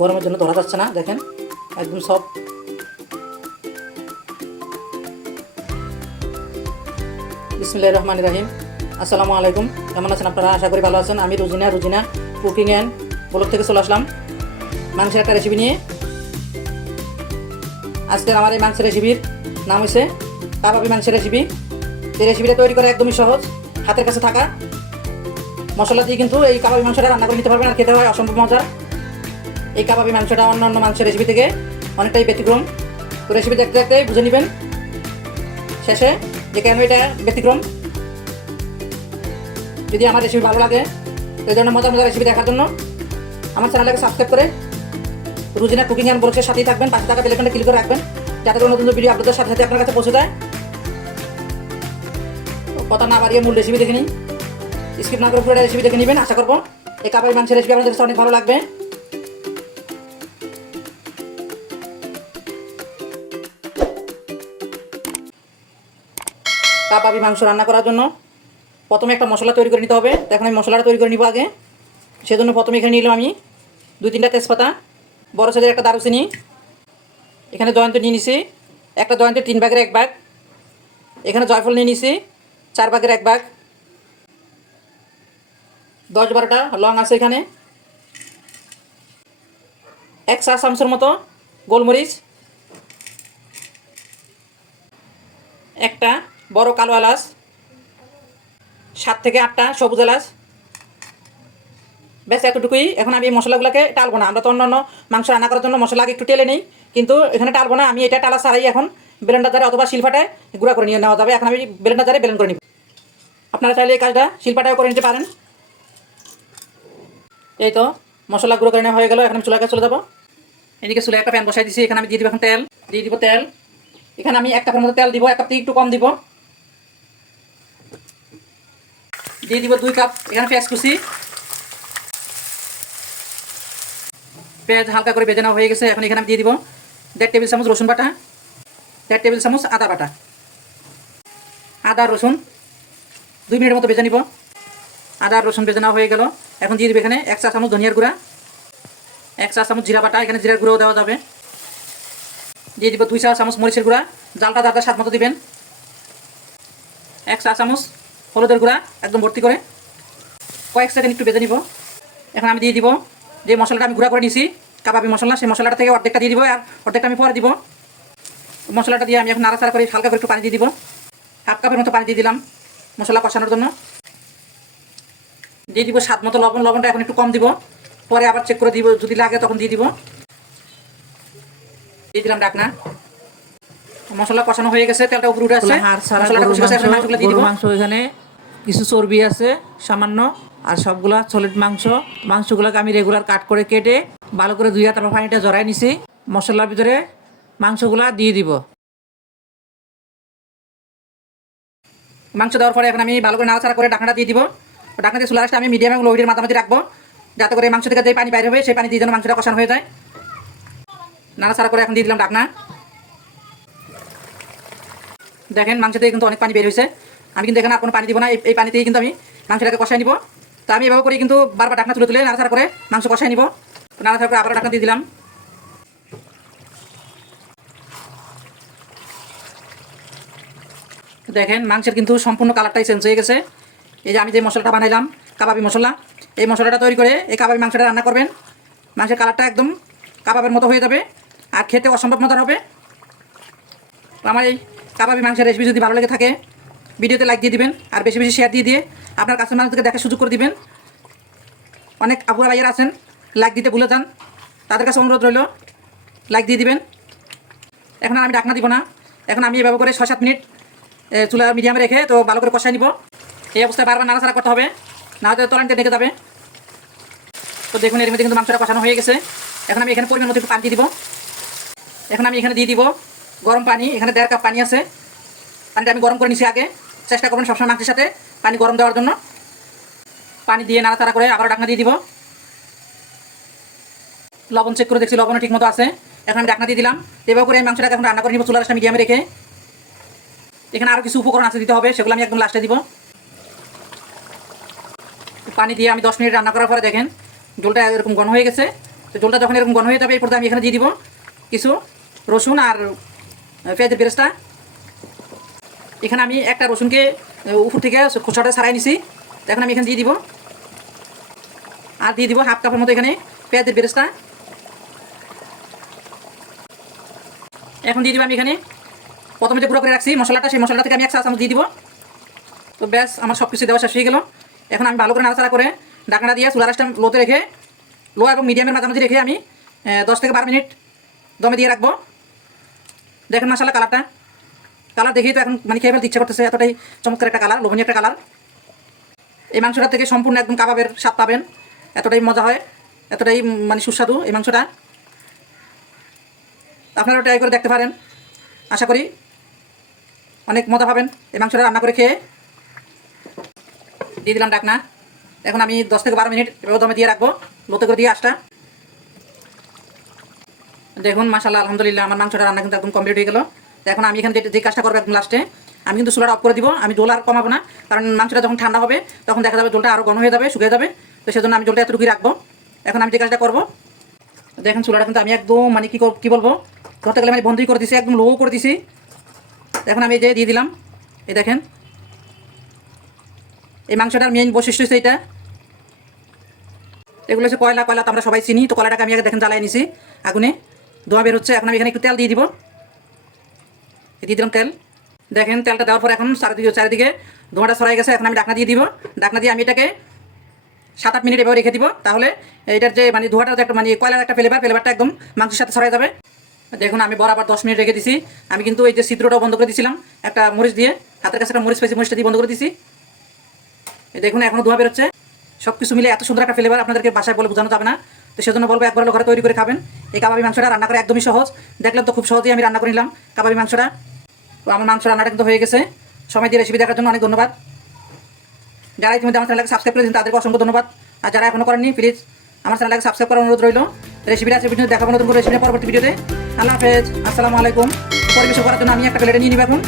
গরমের জন্য ধরা যাচ্ছে না, দেখেন, একদম সব। বিসমুল্লাহ রহমান রাহিম। আসসালামু আলাইকুম। কেমন আছেন আপনারা? আশা করি ভালো আছেন। আমি Rujina Rujina cooking and blog থেকে চলে আসলাম। মাংসের একটা রেসিপি নিয়ে। আজকের আমার এই মাংসের রেসিপির নাম হচ্ছে কাবাবি মাংসের রেসিপি এই রেসিপিটা তৈরি করা একদমই সহজ, হাতের কাছে থাকা। মশলা দিয়ে কিন্তু এই কাবাবি মাংসটা রান্না করে নিতে পারবেন আর খেতে হয় অসম্ভব মজা। এই কাবাবি মাংসটা অন্য অন্য মাংসের রেসিপি থেকে অনেকটাই ব্যতিক্রম। তো রেসিপি দেখতে দেখতে বুঝে নেবেন। শেষে যে কেন এটা ব্যতিক্রম। যদি আমার রেসিপি ভালো লাগে এই ধরনের মজা মজার রেসিপি দেখার জন্য আমার চ্যানেলটাকে সাবস্ক্রাইব করে রুজিনা কুকিং অ্যান্ড ব্লগের সাথেই থাকবেন, পাশে থাকা বেলেকনটা ক্লিক করে রাখবেন, যাতে করে নতুন ভিডিও আপলোডের সাথে সাথে আপনার কাছে পৌঁছে তো কথা না বাড়িয়ে মূল রেসিপি দেখে নিন স্কিপ না করে পুরো রেসিপি দেখে নেবেন, আশা করব এই কাবাই মাংসের রেসিপি আপনাদের অনেক ভালো লাগবে। কাবাবি মাংস রান্না করার জন্য। প্রথমে একটা মশলা তৈরি করে নিতে হবে। এখন আমি মশলাটা তৈরি করে নিব আগে। সেজন্য প্রথমে এখানে নিলাম আমি দুই তিনটা তেজপাতা, বড় সাইজের একটা দারুচিনি। এখানে জয়ন্ত নিয়ে নিছি। একটা জয়ন্তের তিন ভাগের এক ভাগ। এখানে জয়ফল নিয়ে নিছি, চার ভাগের এক ভাগ। দশ বারোটা লং আছে এখানে। এক চা চামচের মতো গোলমরিচ। একটা বড় কালো এলাচ, সাত থেকে আটটা সবুজ এলাচ। ব্যাস, এতটুকুই। এখন আমি এই মশলাগুলোকে টালবো না। আমরা তো অন্য অন্য মাংস রান্না করার জন্য মশলা আগে একটু টেলে নেই, কিন্তু এখানে টালবো না। আমি এটা টালা ছাড়াই এখন ব্লেন্ডার জারে অথবা শিলপাটায় গুঁড়া করে নিয়ে নেওয়া যাবে। এখন আমি ব্লেন্ডার জারে ব্লেন্ড করে নিব। আপনারা চাইলে এই কাজটা শিলপাটায় করে নিতে পারেন। এই তো, মশলা গুঁড়ো করে নেওয়া হয়ে গেল। এখন আমি চুলার কাছে চলে যাব। এদিকে চুলে একটা প্যান বসাই দিছি। এখানে আমি দিয়ে দিব এখন তেল। দিয়ে দিব তেল। এখানে আমি এক কাপের মতো তেল দিব। এক কাপ থেকে একটু কম দিব। দিয়ে দিব দুই কাপ, এখানে পেঁয়াজ কুচি। পেঁয়াজ হালকা করে নেওয়া হয়ে গেছে, এখন এখানে আমি দিয়ে দিব দেড় টেবিল চামচ রসুন বাটা, দেড় টেবিল চামচ আদা বাটা। আদা, রসুন দুই মিনিটের মতো বেজে নিব। আদা রসুন ভেজে নেওয়া হয়ে গেল। এখন দিয়ে দিব এখানে এক চা চামচ ধনিয়ার গুঁড়া, এক চা চামচ জিরা বাটা, এখানে জিরার গুঁড়োও দেওয়া যাবে। দিয়ে দিব দুই চা চামচ মরিচের গুঁড়া, জালটা দাদা স্বাদ মতো দিবেন। এক চা চামচ হলুদের গুঁড়া একদম ভর্তি করে। কয়েক সেকেন্ড একটু বেজে নিব। এখন আমি দিয়ে দিব যে মশলাটা আমি গুঁড়া করে নিয়েছি কাবাবি মশলা সেই মশলাটা থেকে অর্ধেকটা দিয়ে দিব আর অর্ধেকটা আমি পরে দিব। মশলাটা দিয়ে আমি এখন নাড়াচাড়া করে হালকা করে একটু পানি দিয়ে দিব। হাফ কাপের মতো পানি দিয়ে দিলাম মশলা কষানোর জন্য। দিয়ে দিব স্বাদ মতো লবণ লবণটা এখন একটু কম দিব। পরে আবার চেক করে দিব যদি লাগে তখন দিয়ে দিব। দিয়ে দিলাম ডাকনা মশলা কষানো হয়ে গেছে তেলটা উপরে উঠে আসছে। হাড় ছাড়া মশলাটা গরুর কষে গেছে, মাংসগুলো দিয়ে দিব। মাংস এখানে কিছু চর্বি আছে, সামান্য, আর সবগুলা সলিড মাংস। মাংসগুলোকে আমি রেগুলার কাট করে কেটে ভালো করে ধুইয়া তারপর পানিটা জড়াই নিছি। মশলার ভিতরে মাংসগুলা দিয়ে দিব। মাংস দেওয়ার পরে এখন আমি ভালো করে নাড়াচাড়া করে ঢাকনাটা দিয়ে দিব। ঢাকনা দিয়ে চুলা আমি মিডিয়াম এবং লো হিটের রাখব। যাতে করে মাংস থেকে যে পানি বাইরে হবে, সেই পানি দিয়ে যেন মাংসটা কষানো হয়ে যায়। নাড়াচাড়া করে এখন দিয়ে দিলাম ঢাকনা। দেখেন মাংস থেকে কিন্তু অনেক পানি বের হয়েছে। আমি কিন্তু এখানে কোনো পানি দিব না, এই- পানিতেই কিন্তু আমি মাংসটাকে কষাই নিব। তো আমি এভাবে করে কিন্তু বারবার ঢাকনা তুলে তুলে নাড়াচাড়া করে মাংস কষাই নিব। নাড়াচাড়া করে আবার ঢাকনা দিয়ে দিলাম। দেখেন, মাংসের কিন্তু সম্পূর্ণ কালারটাই চেঞ্জ হয়ে গেছে। এই যে আমি যে মশলাটা বানাইলাম, কাবাবি মশলা, এই মশলাটা তৈরি করে এই কাবাবি মাংসটা রান্না করবেন। মাংসের কালারটা একদম কাবাবের মতো হয়ে যাবে আর খেতে অসম্ভব মজার হবে। আমার এই কাবাবি মাংসের রেসিপি যদি ভালো লেগে থাকে ভিডিওতে লাইক দিয়ে দিবেন, আর বেশি বেশি শেয়ার দিয়ে দিয়ে আপনার কাছের মানুষদেরকে দেখার সুযোগ করে দিবেন। অনেক আপুরা ভাইয়ের আছেন লাইক দিতে ভুলে যান। তাদের কাছে অনুরোধ রইল লাইক দিয়ে দিবেন। এখন আমি ডাকনা দিব না। এখন আমি এভাবে করে ছয় সাত মিনিট চুলা মিডিয়ামে রেখে তো ভালো করে কষাই নিব। এই অবস্থায় বারবার নাড়াচাড়া করতে হবে, না হয়তো তলানিতে দেখে যাবে। তো দেখুন, এর মধ্যে কিন্তু মাংসটা কষানো হয়ে গেছে। এখন আমি এখানে পরিমাণ মতো একটু পানি দিয়ে দিব। এখন আমি এখানে দিয়ে দিব গরম পানি, এখানে দেড় কাপ পানি আছে। পানিটা আমি গরম করে নিছি আগে। চেষ্টা করবেন সবসময় মাংসের সাথে পানি গরম দেওয়ার জন্য। পানি দিয়ে নাড়াচাড়া করে আবার ঢাকনা দিয়ে দিব। লবণ চেক করে দেখছি লবণও ঠিক মতো আছে। এখন আমি ঢাকনা দিয়ে দিলাম। এভাবে করে আমি মাংসটাকে এখন রান্না করে নিব চুলার মিডিয়ামে রেখে। এখানে আরও কিছু উপকরণ আছে দিতে হবে, সেগুলো আমি একদম লাস্টে দিব। পানি দিয়ে আমি দশ মিনিট রান্না করার পরে দেখেন জলটা এরকম ঘন হয়ে গেছে। তো জলটা যখন এরকম ঘন হয়ে যাবে, এরপর আমি এখানে দিয়ে দিব কিছু রসুন আর পেঁয়াজের পেরেস্তা। এখানে আমি একটা রসুনকে উপর থেকে খোসাটা ছাড়াই নিছি। এখন আমি এখানে দিয়ে দিব। আর দিয়ে দিব হাফ কাপের মতো এখানে পেঁয়াজের বেরেস্তা। এখন দিয়ে দিব আমি এখানে প্রথমে যে গুঁড়ো করে রাখছি মশলাটা, সেই মশলাটা থেকে আমি এক চামচ দিয়ে দিব। তো ব্যাস, আমার সব কিছু দেওয়া শেষ হয়ে গেল। এখন আমি ভালো করে নাড়াচাড়া করে ঢাকনা দিয়ে চুলা রাসটা লোতে রেখে, লো এবং মিডিয়ামের মাঝামাঝি রেখে আমি দশ থেকে বারো মিনিট দমে দিয়ে রাখব। দেখেন মশলা কালারটা কালার দেখেই তো এখন মানে খেয়ে ফেলতে ইচ্ছা করতেছে, এতটাই চমৎকার একটা কালার, লোভনীয় একটা কালার। এই মাংসটা থেকে সম্পূর্ণ একদম কাবাবের স্বাদ পাবেন, এতটাই মজা হয়, এতটাই মানে সুস্বাদু এই মাংসটা। আপনারা ট্রাই করে দেখতে পারেন, আশা করি অনেক মজা পাবেন এই মাংসটা রান্না করে খেয়ে। দিয়ে দিলাম ডাকনা এখন আমি দশ থেকে বারো মিনিট এভাবে দমে দিয়ে রাখব, লোতে করে দিয়ে আসটা দেখুন মাসাল্লাহ আলহামদুলিল্লাহ, আমার মাংসটা রান্না কিন্তু একদম কমপ্লিট হয়ে গেল। তো এখন আমি এখানে যে কাজটা করব একদম লাস্টে আমি কিন্তু চুলাটা অফ করে দিব, আমি জল আর কমাবো না, কারণ মাংসটা যখন ঠান্ডা হবে, তখন দেখা যাবে জলটা আরও ঘন হয়ে যাবে, শুকিয়ে যাবে, তো সেজন্য আমি জলটা এতটুকুই রাখব। এখন আমি যে কাজটা করব, দেখেন চুলাটা কিন্তু আমি একদম মানে কী কী বলব, ধরতে গেলে আমি বন্ধই করে দিছি, একদম লো করে দিছি। এখন আমি যে দিয়ে দিলাম, এই দেখেন। এই মাংসটার মেইন বৈশিষ্ট্য হচ্ছে এটা এগুলো হচ্ছে কয়লা কয়লা তো আমরা সবাই চিনি, তো কয়লাটাকে আমি আগে দেখেন জ্বালাই নিছি, আগুনে। ধোয়া বের হচ্ছে, এখন আমি এখানে একটু তেল দিয়ে দিব। দিয়ে দিলাম তেল। দেখেন তেলটা দেওয়ার পর এখন চারিদিকে চারিদিকে ধোঁয়াটা সরাই গেছে, এখন আমি ডাকনা দিয়ে দিব। ডাকনা দিয়ে আমি এটাকে সাত আট মিনিট এভাবে রেখে দিব। তাহলে এটার যে মানে ধোঁয়াটার যে একটা মানে কয়লার একটা ফ্লেভার ফ্লেভারটা একদম মাংসের সাথে ছড়াই যাবে। দেখুন, আমি বরাবর দশ মিনিট রেখে দিছি। আমি কিন্তু এই যে ছিদ্রটাও বন্ধ করে দিছিলাম, একটা মরিচ দিয়ে। হাতের কাছে একটা মরিচ পেয়েছি, মরিচটা দিয়ে বন্ধ করে দিছি। দেখুন এখনও ধোয়া বেরোচ্ছে। সব কিছু মিলে এত সুন্দর একটা ফ্লেভার আপনাদেরকে বাসায় বলে বোঝানো যাবে না। তো সেজন্য বলব একবার ঘরে তৈরি করে খাবেন। এই কাবাবি মাংসটা রান্না করা একদমই সহজ। দেখলাম তো খুব সহজেই আমি রান্না করে নিলাম কাবাবি মাংসটা। তো আমার মাংস রান্নাটা কিন্তু হয়ে গেছে। সময় দিয়ে রেসিপি দেখার জন্য অনেক ধন্যবাদ। যারা ইতিমধ্যে আমার চ্যানেলকে সাবস্ক্রাইব করেছেন, তাদেরকে অসংখ্য ধন্যবাদ। আর যারা এখনও করেননি প্লিজ আমার চ্যানেলকে সাবস্ক্রাইব করার অনুরোধ রইল। রেসিপিটা আছে ভিডিও দেখাবো নতুন করে রেসিপি পরবর্তী ভিডিওতে আল্লাহ হাফেজ, আসসালামু আলাইকুম। পরিবেশ করার জন্য আমি একটা প্লেটে নিয়ে নিব এখন।